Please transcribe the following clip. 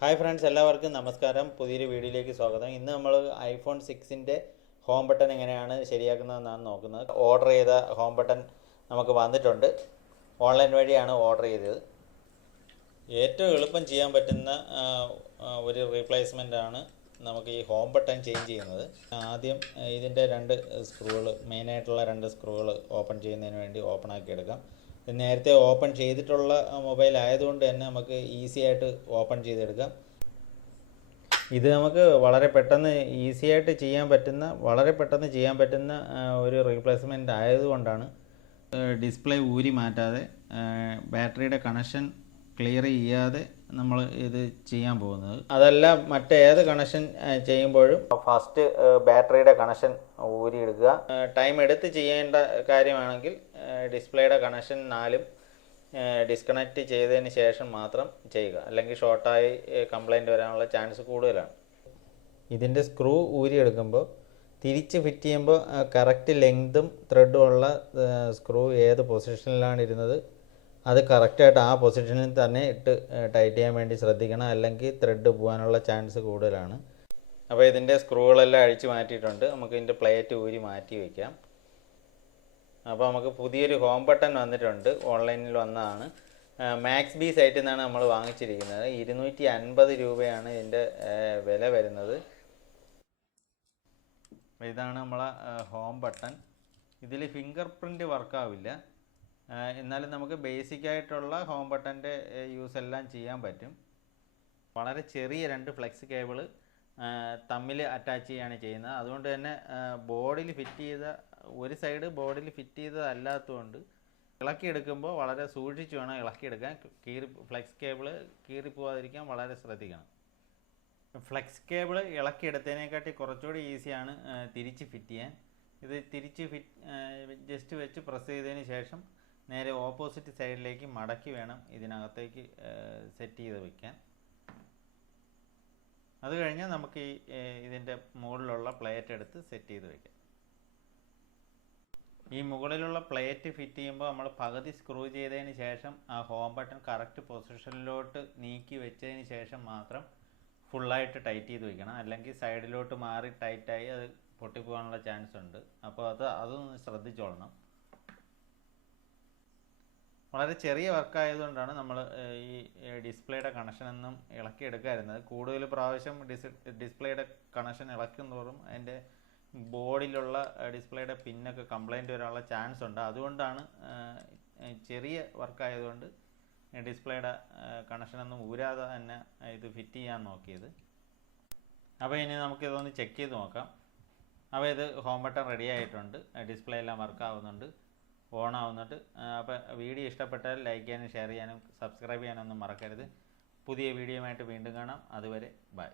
Hi friends, എല്ലാവർക്കും നമസ്കാരം. പുതിയൊരു വീഡിയോയിലേക്ക് സ്വാഗതം. ഇന്ന് നമ്മൾ ഐഫോൺ 6ൻ്റെ ഹോം ബട്ടൺ എങ്ങനെയാണ് ശരിയാക്കുന്നതെന്നാണ് നോക്കുന്നത്. ഓർഡർ ചെയ്ത ഹോം ബട്ടൺ നമുക്ക് വന്നിട്ടുണ്ട്. ഓൺലൈൻ വഴിയാണ് ഓർഡർ ചെയ്തത്. ഏറ്റവും എളുപ്പം ചെയ്യാൻ പറ്റുന്ന ഒരു റീപ്ലേസ്മെൻ്റ് ആണ് നമുക്ക് ഈ ഹോം ബട്ടൺ ചേഞ്ച് ചെയ്യുന്നത്. ആദ്യം ഇതിൻ്റെ മെയിനായിട്ടുള്ള രണ്ട് സ്ക്രൂകൾ ഓപ്പൺ ചെയ്യുന്നതിന് വേണ്ടി ഓപ്പൺ ആക്കി എടുക്കാം. നേരത്തെ ഓപ്പൺ ചെയ്തിട്ടുള്ള മൊബൈൽ ആയതുകൊണ്ട് തന്നെ നമുക്ക് ഈസി ആയിട്ട് ഓപ്പൺ ചെയ്തെടുക്കാം. ഇത് നമുക്ക് വളരെ പെട്ടെന്ന് ചെയ്യാൻ പറ്റുന്ന ഒരു റീപ്ലേസ്മെൻ്റ് ആയതുകൊണ്ടാണ് ഡിസ്പ്ലേ ഊരി മാറ്റാതെ ബാറ്ററിയുടെ കണക്ഷൻ ക്ലിയർ ചെയ്യാതെ നമ്മൾ ഇത് ചെയ്യാൻ പോകുന്നത്. അതല്ല, മറ്റേത് കണക്ഷൻ ചെയ്യുമ്പോഴും ഫസ്റ്റ് ബാറ്ററിയുടെ കണക്ഷൻ ഊരിയെടുക്കുക. ടൈം എടുത്ത് ചെയ്യേണ്ട കാര്യമാണെങ്കിൽ ഡിസ്പ്ലേയുടെ കണക്ഷൻ 4 ഡിസ്കണക്റ്റ് ചെയ്തതിന് ശേഷം മാത്രം ചെയ്യുക, അല്ലെങ്കിൽ ഷോർട്ടായി കംപ്ലൈൻറ്റ് വരാനുള്ള ചാൻസ് കൂടുതലാണ്. ഇതിൻ്റെ സ്ക്രൂ ഊരിയെടുക്കുമ്പോൾ തിരിച്ച് ഫിറ്റ് ചെയ്യുമ്പോൾ കറക്റ്റ് ലെങ്തും ത്രെഡും ഉള്ള സ്ക്രൂ ഏത് പൊസിഷനിലാണ് ഇരുന്നത് അത് കറക്റ്റായിട്ട് ആ പൊസിഷനിൽ തന്നെ ഇട്ട് ടൈറ്റ് ചെയ്യാൻ വേണ്ടി ശ്രദ്ധിക്കണം, അല്ലെങ്കിൽ ത്രെഡ് പോകാനുള്ള ചാൻസ് കൂടുതലാണ്. അപ്പോൾ ഇതിൻ്റെ സ്ക്രൂകളെല്ലാം അഴിച്ച് മാറ്റിയിട്ടുണ്ട്. നമുക്ക് ഇതിൻ്റെ പ്ലേറ്റ് ഊരി മാറ്റി വയ്ക്കാം. അപ്പോൾ നമുക്ക് പുതിയൊരു ഹോം ബട്ടൺ വന്നിട്ടുണ്ട്. ഓൺലൈനിൽ വന്നതാണ്. മാക്സ് ബി സൈറ്റിൽ നിന്നാണ് നമ്മൾ വാങ്ങിച്ചിരിക്കുന്നത്. 250 രൂപയാണ് ഇതിൻ്റെ വില വരുന്നത്. ഇതാണ് നമ്മളെ ഹോം ബട്ടൺ. ഇതിൽ ഫിംഗർ പ്രിൻ്റ് വർക്കാവില്ല, എന്നാലും നമുക്ക് ബേസിക്കായിട്ടുള്ള ഹോം ബട്ടൻ്റെ യൂസ് എല്ലാം ചെയ്യാൻ പറ്റും. വളരെ ചെറിയ 2 ഫ്ലെക്സ് കേബിൾ തമ്മിൽ അറ്റാച്ച് ചെയ്യുകയാണ് ചെയ്യുന്നത്. അതുകൊണ്ട് തന്നെ ബോർഡിൽ ഫിറ്റ് ചെയ്ത ഒരു സൈഡ് ബോർഡിൽ ഫിറ്റ് ചെയ്തതല്ലാത്തതുകൊണ്ട് ഇളക്കിയെടുക്കുമ്പോൾ വളരെ സൂക്ഷിച്ച് വേണം ഇളക്കിയെടുക്കാൻ. ഫ്ലെക്സ് കേബിൾ കീറിപ്പോവാതിരിക്കാൻ വളരെ ശ്രദ്ധിക്കണം. ഫ്ലെക്സ് കേബിൾ ഇളക്കിയെടുത്തതിനെക്കാട്ടി കുറച്ചുകൂടി ഈസിയാണ് തിരിച്ച് ഫിറ്റ് ചെയ്യാൻ. ഇത് തിരിച്ച് ജസ്റ്റ് വെച്ച് പ്രസ് ചെയ്തതിന് ശേഷം നേരെ ഓപ്പോസിറ്റ് സൈഡിലേക്ക് മടക്കി വേണം ഇതിനകത്തേക്ക് സെറ്റ് ചെയ്ത് വയ്ക്കാൻ. അത് കഴിഞ്ഞാൽ നമുക്ക് ഇതിൻ്റെ മുകളിലുള്ള പ്ലേറ്റ് എടുത്ത് സെറ്റ് ചെയ്ത് വയ്ക്കാം. ഈ മുകളിലുള്ള പ്ലേറ്റ് ഫിറ്റ് ചെയ്യുമ്പോൾ നമ്മൾ പകുതി സ്ക്രൂ ചെയ്തതിന് ശേഷം ആ ഹോം ബട്ടൺ കറക്റ്റ് പൊസിഷനിലോട്ട് നീക്കി വെച്ചതിന് ശേഷം മാത്രം ഫുള്ളായിട്ട് ടൈറ്റ് ചെയ്ത് വയ്ക്കണം, അല്ലെങ്കിൽ സൈഡിലോട്ട് മാറി ടൈറ്റായി അത് പൊട്ടിപ്പോകാനുള്ള ചാൻസ് ഉണ്ട്. അപ്പോൾ അതൊന്ന് ശ്രദ്ധിച്ചോളണം. വളരെ ചെറിയ വർക്കായതുകൊണ്ടാണ് നമ്മൾ ഈ ഡിസ്പ്ലേയുടെ കണക്ഷനൊന്നും ഇളക്കിയെടുക്കാതിരുന്നത്. കൂടുതൽ പ്രാവശ്യം ഡിസ്പ്ലേയുടെ കണക്ഷൻ ഇളക്കും തോറും അതിൻ്റെ ബോർഡിലുള്ള ഡിസ്പ്ലേയുടെ പിന്നൊക്കെ കംപ്ലൈൻറ്റ് വരാനുള്ള ചാൻസ് ഉണ്ട്. അതുകൊണ്ടാണ് ചെറിയ വർക്കായതുകൊണ്ട് ഡിസ്പ്ലേയുടെ കണക്ഷനൊന്നും ഊരാതെ തന്നെ ഇത് ഫിറ്റ് ചെയ്യാൻ നോക്കിയത്. അപ്പോൾ ഇനി നമുക്കിതൊന്ന് ചെക്ക് ചെയ്ത് നോക്കാം. അപ്പോൾ ഇത് ഹോം ബട്ടൺ റെഡി ആയിട്ടുണ്ട്. ഡിസ്പ്ലേ എല്ലാം വർക്കാവുന്നുണ്ട്, ഓൺ ആവുന്നുണ്ട്. അപ്പോൾ വീഡിയോ ഇഷ്ടപ്പെട്ടാൽ ലൈക്ക് ചെയ്യാനും ഷെയർ ചെയ്യാനും സബ്സ്ക്രൈബ് ചെയ്യാനൊന്നും മറക്കരുത്. പുതിയ വീഡിയോയുമായിട്ട് വീണ്ടും കാണാം. അതുവരെ ബൈ.